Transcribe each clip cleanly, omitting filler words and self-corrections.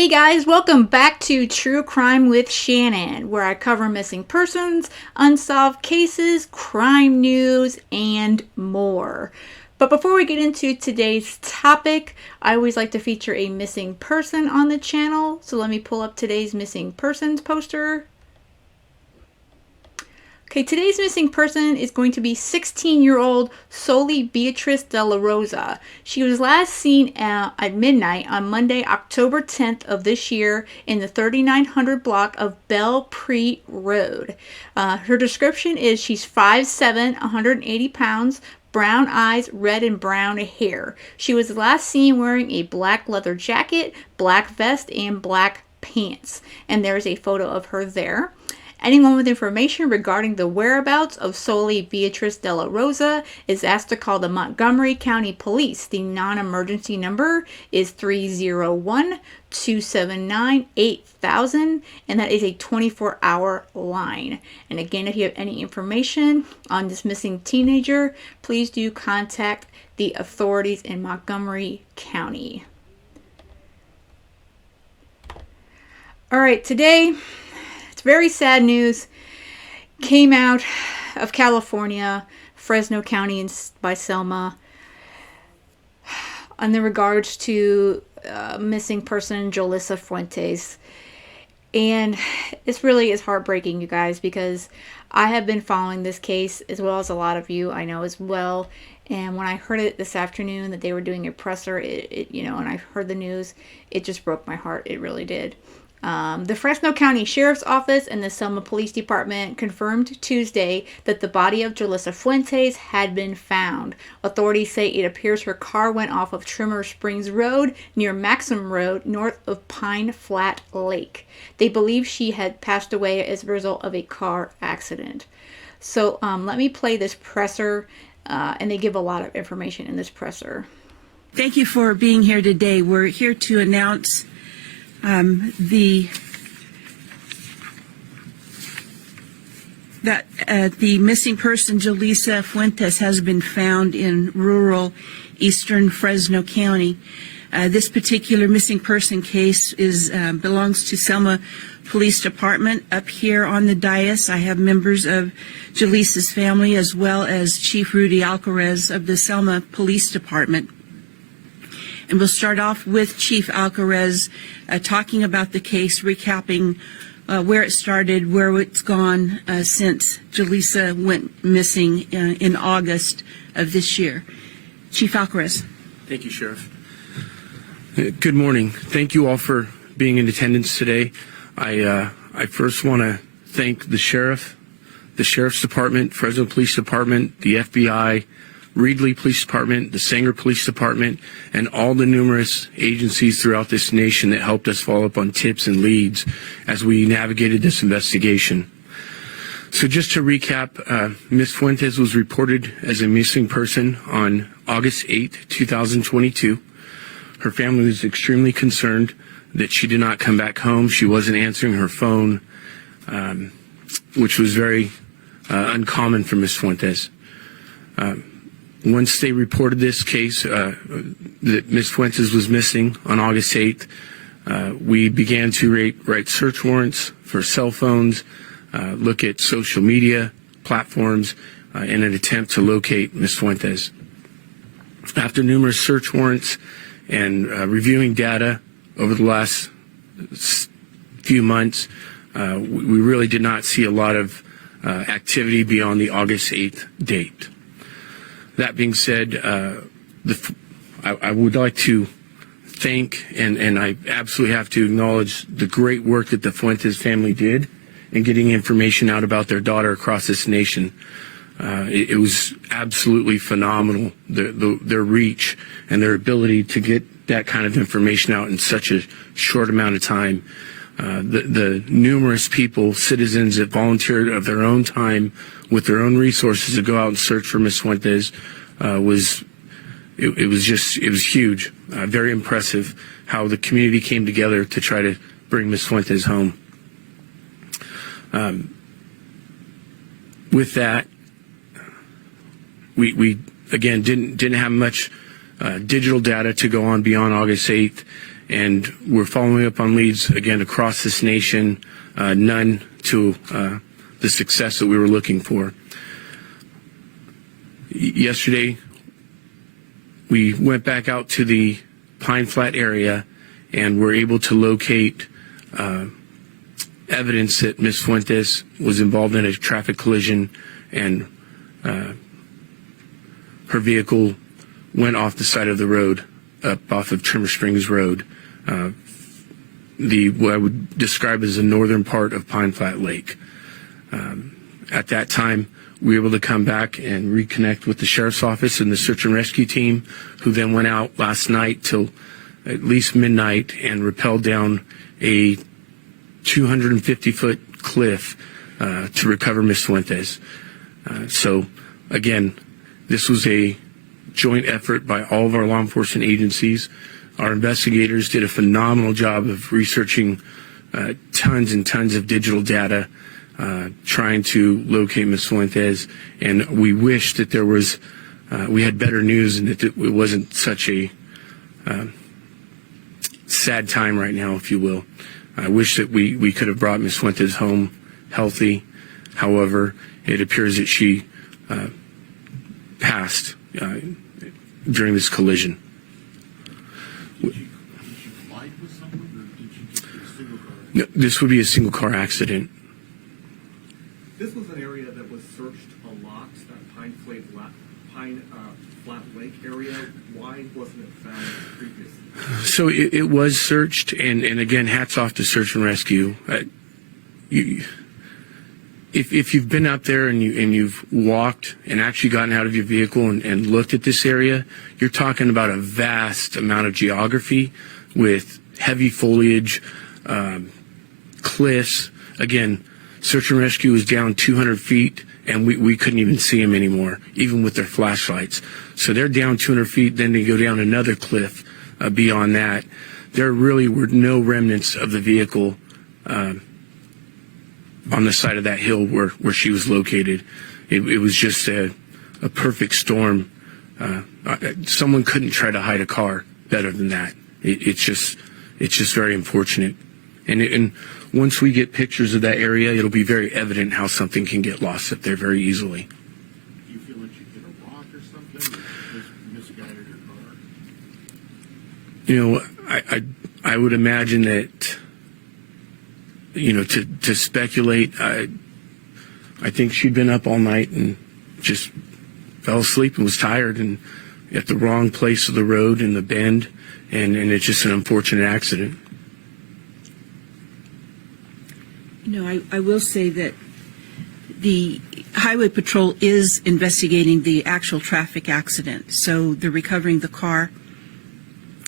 Hey guys, welcome back to True Crime with Shannon, where I cover missing persons, unsolved cases, crime news, and more. But before we get into today's topic, I always like to feature a missing person on the channel. So let me pull up today's missing persons poster. Okay, today's missing person is going to be 16-year-old Soley Beatrice Delarosa. She was last seen at midnight on Monday, October 10th of this year in the 3900 block of Belle Pre Road. Her description is she's 5'7", 180 pounds, brown eyes, red and brown hair. She was last seen wearing a black leather jacket, black vest, and black pants. And there's a photo of her there. Anyone with information regarding the whereabouts of Soley Beatrice Delarosa is asked to call the Montgomery County Police. The non-emergency number is 301-279-8000, and that is a 24-hour line. And again, if you have any information on this missing teenager, please do contact the authorities in Montgomery County. All right, today, very sad news came out of California, Fresno County by Selma, in the regards to missing person JOLISSA Fuentes. And this really is heartbreaking, you guys, because I have been following this case as well as a lot of you I know as well. And when I heard it this afternoon that they were doing a presser, and I heard the news, it just broke my heart. It really did. The Fresno County Sheriff's Office and the Selma Police Department confirmed Tuesday that the body of JOLISSA Fuentes had been found. Authorities say it appears her car went off of Trimmer Springs Road near Maxon Road, north of Pine Flat Lake. They believe she had passed away as a result of a car accident. So let me play this presser, and they give a lot of information in this presser. Thank you for being here today. We're here to announce the missing person JOLISSA Fuentes has been found in rural eastern Fresno County. This particular missing person case belongs to Selma Police Department. Up here on the dais, I have members of JOLISSA's family as well as Chief Rudy Alcarez of the Selma Police Department. And we'll start off with Chief Alcarez talking about the case, recapping where it started, where it's gone since JOLISSA went missing in August of this year. Chief Alcarez. Thank you, Sheriff. Good morning. Thank you all for being in attendance today. I first want to thank the Sheriff, the Sheriff's Department, Fresno Police Department, the FBI, Reedley Police Department, the Sanger Police Department, and all the numerous agencies throughout this nation that helped us follow up on tips and leads as we navigated this investigation. So just to recap, Ms. Fuentes was reported as a missing person on August 8, 2022. Her family was extremely concerned that she did not come back home. She wasn't answering her phone, which was very uncommon for Ms. Fuentes. Once they reported this case, that Ms. Fuentes was missing on August 8th, we began to write search warrants for cell phones, look at social media platforms in an attempt to locate Ms. Fuentes. After numerous search warrants and reviewing data over the last few months, we really did not see a lot of activity beyond the August 8th date. That being said, I would like to thank, and I absolutely have to acknowledge the great work that the Fuentes family did in getting information out about their daughter across this nation. It was absolutely phenomenal, their reach and their ability to get that kind of information out in such a short amount of time. The numerous people, citizens that volunteered of their own time with their own resources to go out and search for Ms. Fuentes was huge. Very impressive how the community came together to try to bring Ms. Fuentes home. With that, we again didn't have much digital data to go on beyond August 8th, and we're following up on leads again across this nation, none to the success that we were looking for. Yesterday, we went back out to the Pine Flat area and were able to locate evidence that Ms. Fuentes was involved in a traffic collision, and her vehicle went off the side of the road, up off of Trimmer Springs Road, what I would describe as the northern part of Pine Flat Lake. At that time, we were able to come back and reconnect with the sheriff's office and the search and rescue team, who then went out last night till at least midnight and rappelled down a 250-foot cliff to recover Ms. Fuentes. So, again, this was a joint effort by all of our law enforcement agencies. Our investigators did a phenomenal job of researching tons and tons of digital data, trying to locate Ms. Fuentes, and we wish that there was, we had better news and that it wasn't such a sad time right now, if you will. I wish that we could have brought Ms. Fuentes home healthy. However, it appears that she passed during this collision. No, this would be a single car accident. This was an area that was searched a lot, that Pine Flat Lake area. Why wasn't it found previously? So it was searched, and again, hats off to search and rescue. If you've been out there and you've walked and actually gotten out of your vehicle and looked at this area, you're talking about a vast amount of geography with heavy foliage, cliffs. Again, search and rescue was down 200 feet, and we couldn't even see them anymore, even with their flashlights. So they're down 200 feet, then they go down another cliff beyond that. There really were no remnants of the vehicle on the side of that hill where she was located. It was just a perfect storm. Someone couldn't try to hide a car better than that. It's just very unfortunate. And once we get pictures of that area, it'll be very evident how something can get lost up there very easily. Do you feel like you hit a rock or something that misguided your car? You know, I would imagine that, you know, to speculate, I think she'd been up all night and just fell asleep and was tired and at the wrong place of the road in the bend, and it's just an unfortunate accident. You know, I will say that the Highway Patrol is investigating the actual traffic accident. So they're recovering the car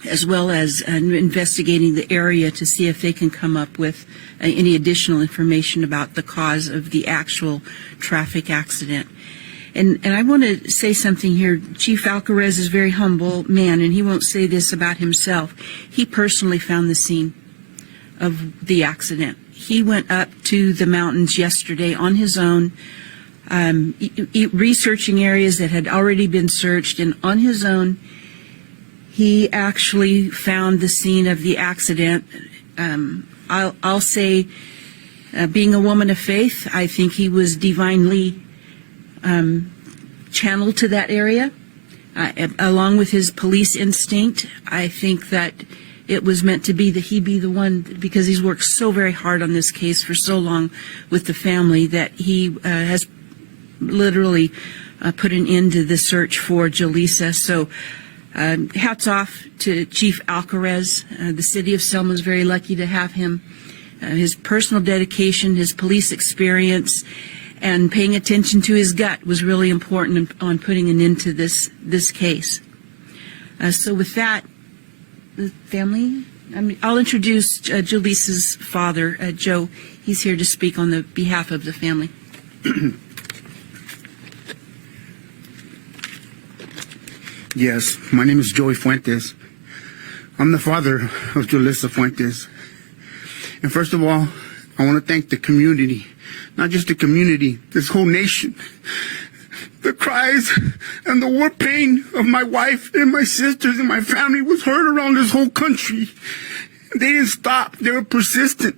as well as investigating the area to see if they can come up with any additional information about the cause of the actual traffic accident. And I want to say something here. Chief Alcarez is a very humble man, and he won't say this about himself. He personally found the scene of the accident. He went up to the mountains yesterday on his own, researching areas that had already been searched, and on his own, he actually found the scene of the accident. I'll say, being a woman of faith, I think he was divinely channeled to that area, along with his police instinct. I think that it was meant to be that he be the one, because he's worked so very hard on this case for so long with the family, that he has literally put an end to the search for JOLISSA. So hats off to Chief Alcarez. The city of Selma is very lucky to have him. His personal dedication, his police experience, and paying attention to his gut was really important on putting an end to this case. So with that, the family, I'll introduce JOLISSA's father, Joe. He's here to speak on the behalf of the family. Yes, my name is Joey Fuentes. I'm the father of JOLISSA Fuentes. And first of all, I want to thank the community, not just the community, this whole nation. The cries and the war pain of my wife and my sisters and my family was heard around this whole country. They didn't stop. They were persistent.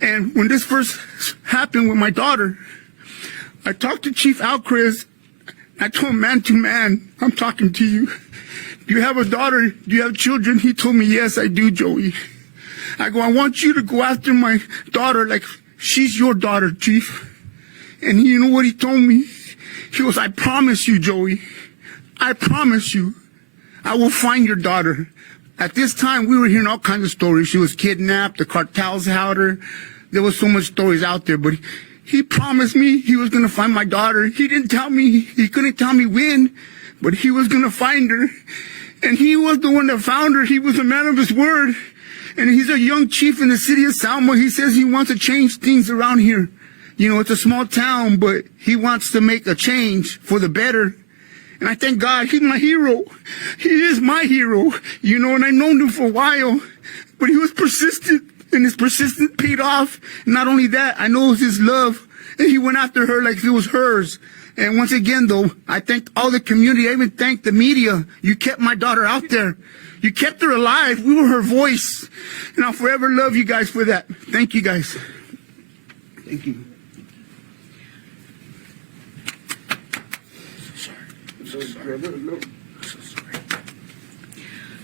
And when this first happened with my daughter, I talked to Chief Alcrez. I told him man to man, I'm talking to you. Do you have a daughter? Do you have children? He told me, yes, I do, Joey. I go, I want you to go after my daughter like she's your daughter, Chief. And you know what he told me? He goes, I promise you, Joey. I promise you, I will find your daughter. At this time, we were hearing all kinds of stories. She was kidnapped, the cartels had her. There was so much stories out there, but he promised me he was going to find my daughter. He didn't tell me, he couldn't tell me when, but he was going to find her. And he was the one that found her. He was a man of his word. And he's a young chief in the city of Salmo. He says he wants to change things around here. You know, it's a small town, but he wants to make a change for the better. And I thank God, he's my hero. He is my hero, you know, and I've known him for a while. But he was persistent, and his persistence paid off. And not only that, I know it was his love, and he went after her like it was hers. And once again, though, I thank all the community. I even thank the media. You kept my daughter out there. You kept her alive. We were her voice. And I'll forever love you guys for that. Thank you, guys. Thank you.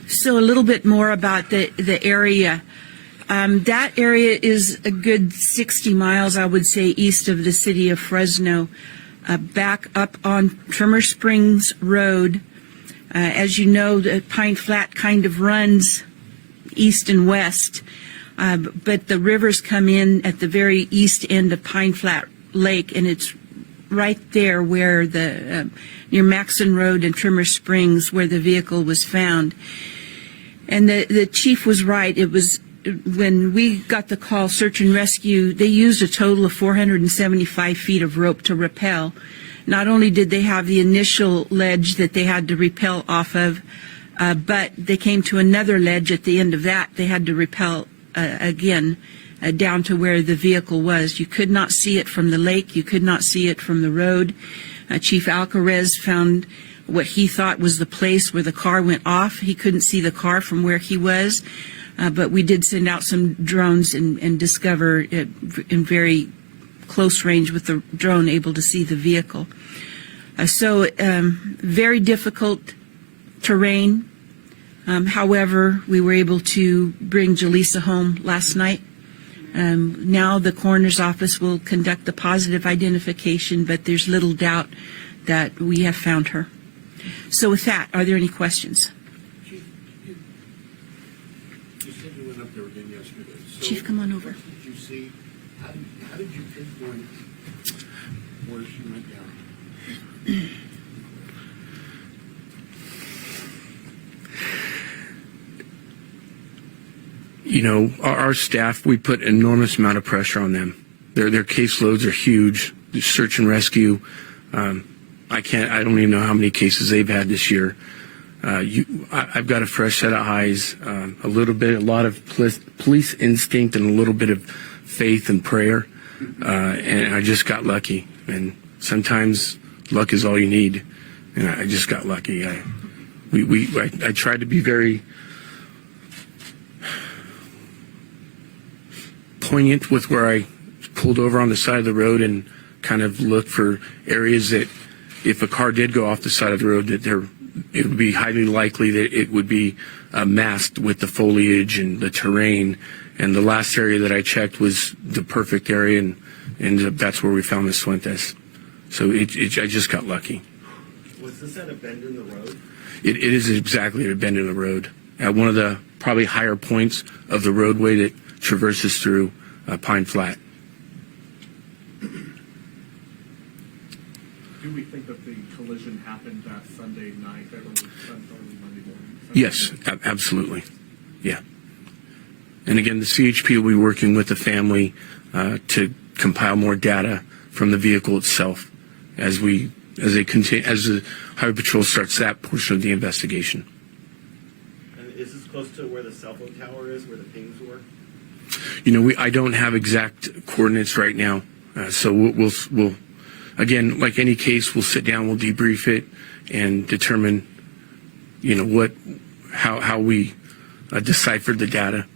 So a little bit more about the area. That area is a good 60 miles, I would say, east of the city of Fresno, back up on Trimmer Springs Road. As you know, the Pine Flat kind of runs east and west, but the rivers come in at the very east end of Pine Flat Lake, and it's right there where the near Maxon Road and Trimmer Springs, where the vehicle was found. And the chief was right. It was when we got the call, search and rescue, they used a total of 475 feet of rope to rappel. Not only did they have the initial ledge that they had to rappel off of, but they came to another ledge at the end of that. They had to rappel again down to where the vehicle was. You could not see it from the lake. You could not see it from the road. Chief Alcarez found what he thought was the place where the car went off. He couldn't see the car from where he was, but we did send out some drones and discover it in very close range with the drone able to see the vehicle. So very difficult terrain. However, we were able to bring JOLISSA home last night. Now the coroner's office will conduct the positive identification, but there's little doubt that we have found her. So with that, are there any questions? Chief, you said you went up there again yesterday. So Chief, come on over. What did you see? How did you pinpoint where she went down? You know, our staff, we put an enormous amount of pressure on them. Their caseloads are huge. The search and rescue, I don't even know how many cases they've had this year. I've got a fresh set of eyes, a lot of police instinct, and a little bit of faith and prayer, and I just got lucky. And sometimes luck is all you need, and I just got lucky. I tried to be very poignant with where I pulled over on the side of the road and kind of looked for areas that if a car did go off the side of the road, that it would be highly likely that it would be masked with the foliage and the terrain. And the last area that I checked was the perfect area, and that's where we found Miss Fuentes. So I just got lucky. Was this at a bend in the road? It is exactly at a bend in the road, at one of the probably higher points of the roadway that traverses through Pine Flat. Do we think that the collision happened that Sunday night, or early Monday morning? Yes, absolutely. Yeah. And again, the CHP will be working with the family to compile more data from the vehicle itself as the Highway Patrol starts that portion of the investigation. And is this close to where the cell phone tower is, where the pings were? You know, I don't have exact coordinates right now, so we'll again, like any case, we'll sit down, we'll debrief it, and determine, you know, how we deciphered the data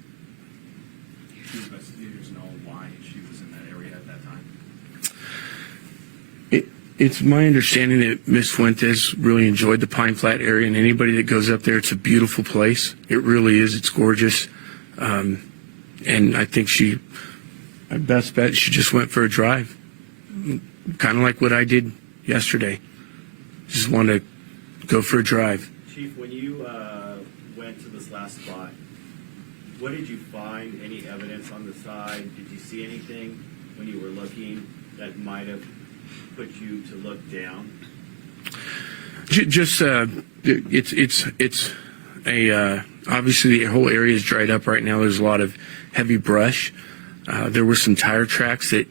It's my understanding that Miss Fuentes really enjoyed the Pine Flat area, and anybody that goes up there, it's a beautiful place. It really is. It's gorgeous. And I think my best bet, she just went for a drive. Kind of like what I did yesterday. Just wanted to go for a drive. Chief, when you went to this last spot, what did you find? Any evidence on the side? Did you see anything when you were looking that might have put you to look down? Just it's a obviously the whole area is dried up right now. There's a lot of heavy brush. There were some tire tracks that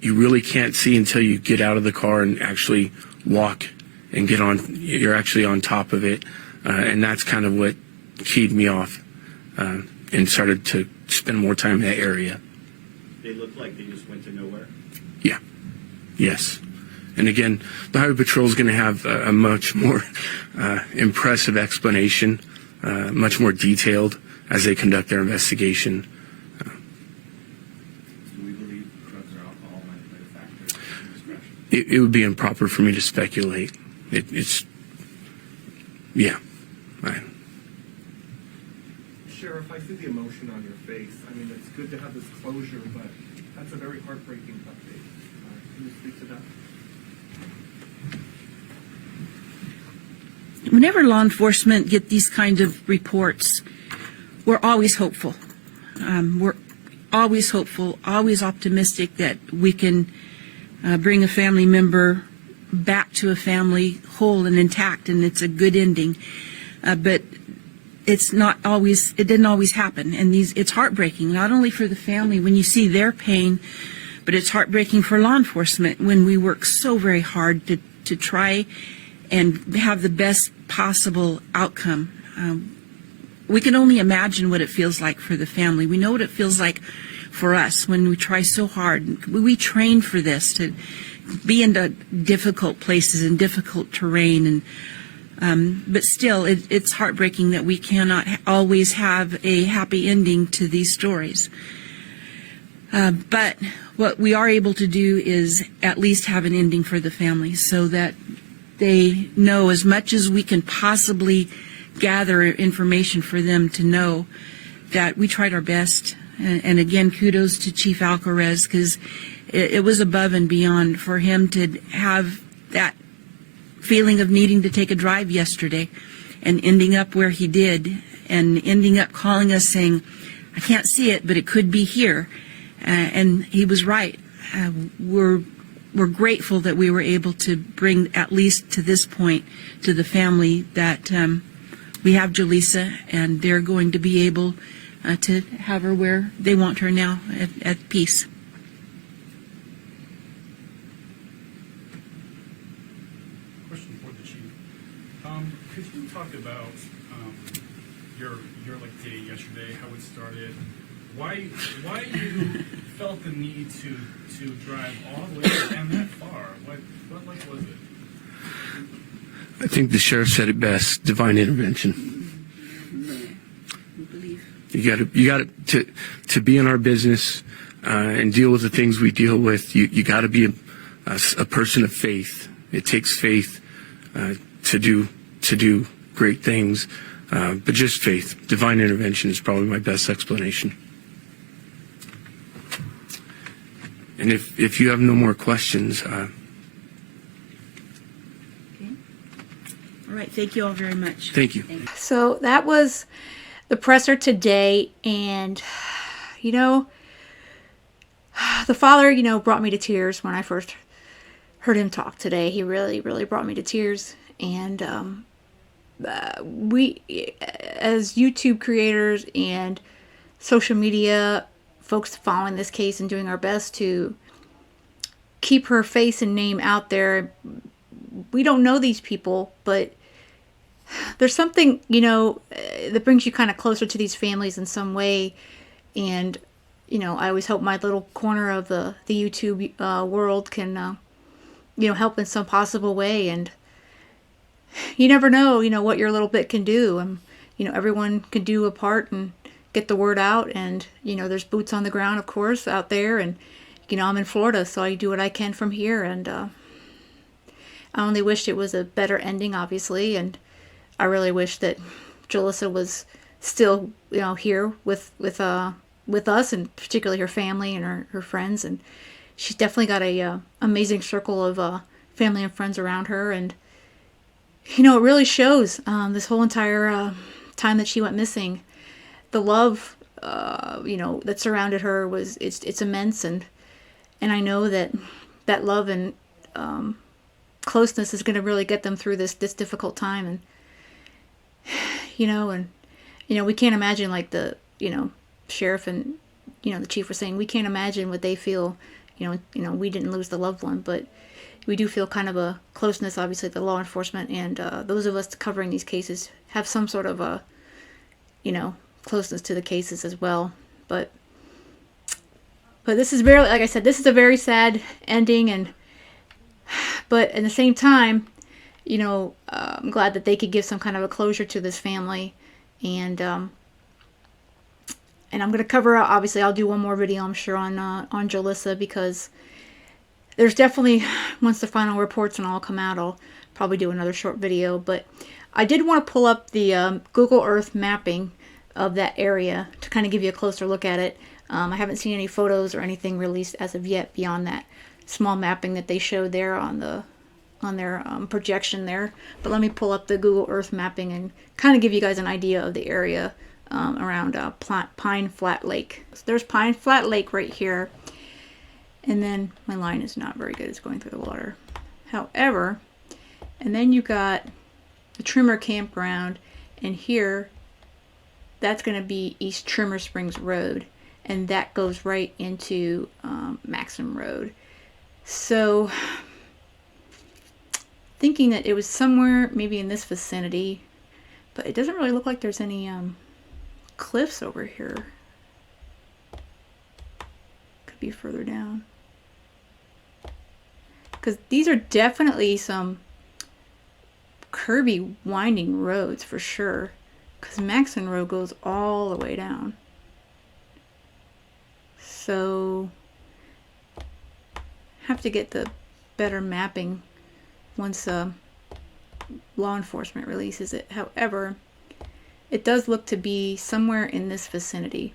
you really can't see until you get out of the car and actually walk and get on. You're actually on top of it, and that's kind of what keyed me off and started to spend more time in that area. They looked like they just went to nowhere? Yeah. Yes. And again, the Highway Patrol is going to have a much more impressive explanation, much more detailed as they conduct their investigation. Do we believe drugs or alcohol might play a factor in discretion? It would be improper for me to speculate. Yeah. Sheriff, I see the emotion on your face. I mean, it's good to have this closure, but that's a very heartbreaking update. Can you speak to that? Whenever law enforcement get these kind of reports, we're always hopeful. We're always hopeful, always optimistic that we can bring a family member back to a family whole and intact, and it's a good ending. But it's not always, it didn't always happen. And it's heartbreaking, not only for the family when you see their pain, but it's heartbreaking for law enforcement when we work so very hard to try and have the best possible outcome. We can only imagine what it feels like for the family. We know what it feels like for us when we try so hard. We train for this, to be into difficult places and difficult terrain, but still, it's heartbreaking that we cannot always have a happy ending to these stories. But what we are able to do is at least have an ending for the family, so that they know as much as we can possibly gather information for them to know that we tried our best. And again, kudos to Chief Alcarez, because it was above and beyond for him to have that feeling of needing to take a drive yesterday and ending up where he did, and ending up calling us saying, I can't see it, but it could be here. And he was right. We're grateful that we were able to bring, at least to this point, to the family that we have JOLISSA, and they're going to be able to have her where they want her now, at peace. Question for the chief. Could you talk about your like day yesterday, how it started, why you felt the need to drive all the way and that far? What like was it? I think the sheriff said it best: divine intervention. You got to be in our business and deal with the things we deal with. You got to be a person of faith. It takes faith to do great things, but just faith. Divine intervention is probably my best explanation. And if you have no more questions. Okay. All right. Thank you all very much. Thank you. So that was the presser today, and the father brought me to tears when I first heard him talk today. He really brought me to tears. And we, as YouTube creators and social media folks following this case and doing our best to keep her face and name out there, we don't know these people, but there's something, that brings you kind of closer to these families in some way. And, I always hope my little corner of the YouTube world can, help in some possible way. And you never know, what your little bit can do. And, everyone can do a part and get the word out. And, there's boots on the ground, of course, out there. And, I'm in Florida, so I do what I can from here. And I only wished it was a better ending, obviously, and I really wish that Jalissa was still, you know, here with us, and particularly her family and her friends. And she's definitely got a amazing circle of family and friends around her. And you know, it really shows this whole entire time that she went missing. The love, you know, that surrounded her it's immense, and I know that love and closeness is going to really get them through this difficult time. And you know, we can't imagine, like the, you know, sheriff and, you know, the chief were saying, we can't imagine what they feel. You know, we didn't lose the loved one, but we do feel kind of a closeness, obviously, the law enforcement, and those of us covering these cases have some sort of a, you know, closeness to the cases as well. But this is very, like I said, this is a very sad ending, but at the same time, you know, I'm glad that they could give some kind of a closure to this family. And I'm going to cover, obviously, I'll do one more video, I'm sure, on Jalissa, because there's definitely, once the final reports and all come out, I'll probably do another short video. But I did want to pull up the Google Earth mapping of that area to kind of give you a closer look at it. I haven't seen any photos or anything released as of yet beyond that small mapping that they showed there on their projection there. But let me pull up the Google Earth mapping and kind of give you guys an idea of the area around Pine Flat Lake. So there's Pine Flat Lake right here. And then my line is not very good. It's going through the water. However, and then you got the Trimmer Campground, and here, that's going to be East Trimmer Springs Road. And that goes right into Maxon Road. So, thinking that it was somewhere maybe in this vicinity, but it doesn't really look like there's any cliffs over here. Could be further down, because these are definitely some curvy, winding roads for sure, because Maxon Road goes all the way down. So have to get the better mapping once law enforcement releases it. However, it does look to be somewhere in this vicinity.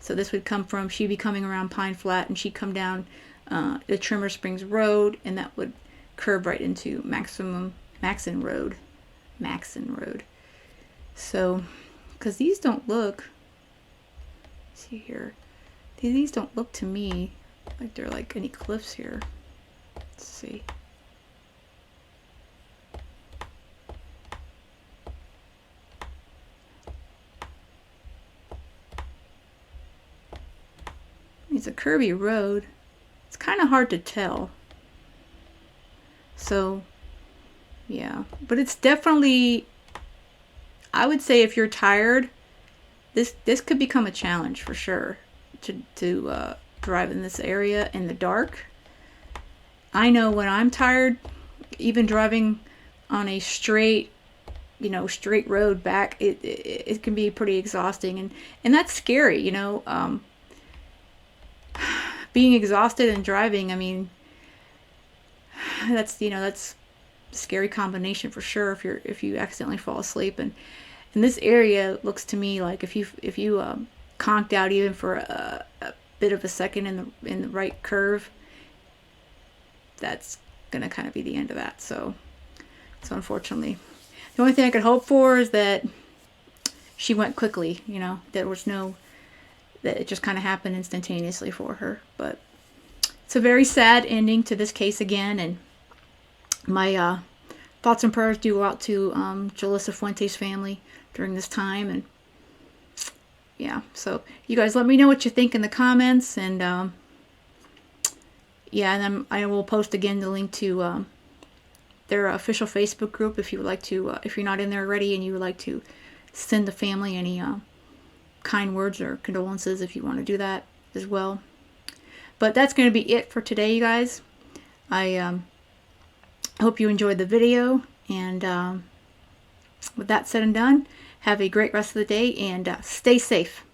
So this would come from, she'd be coming around Pine Flat, and she'd come down the Trimmer Springs Road, and that would curve right into Maxon Road. So, because these don't look, see here, these don't look to me like they're like any cliffs here. Let's see. It's a curvy road. It's kind of hard to tell. So, yeah. But it's definitely, I would say, if you're tired, this could become a challenge for sure to drive in this area in the dark. I know when I'm tired, even driving on a straight road back, it can be pretty exhausting, and that's scary, you know. Being exhausted and driving, I mean, that's a scary combination for sure if you accidentally fall asleep. And this area looks to me like if you conked out even for a bit of a second in the right curve, that's gonna kind of be the end of that. So unfortunately, the only thing I could hope for is that she went quickly, you know, that it just kind of happened instantaneously for her. But it's a very sad ending to this case again, and my thoughts and prayers do go out to Jalissa Fuentes' family during this time. And yeah, so you guys let me know what you think in the comments, and yeah, and then I will post again the link to their official Facebook group if you would like to, if you're not in there already and you would like to send the family any kind words or condolences, if you want to do that as well. But that's going to be it for today, you guys. I hope you enjoyed the video, and with that said and done, have a great rest of the day, and stay safe.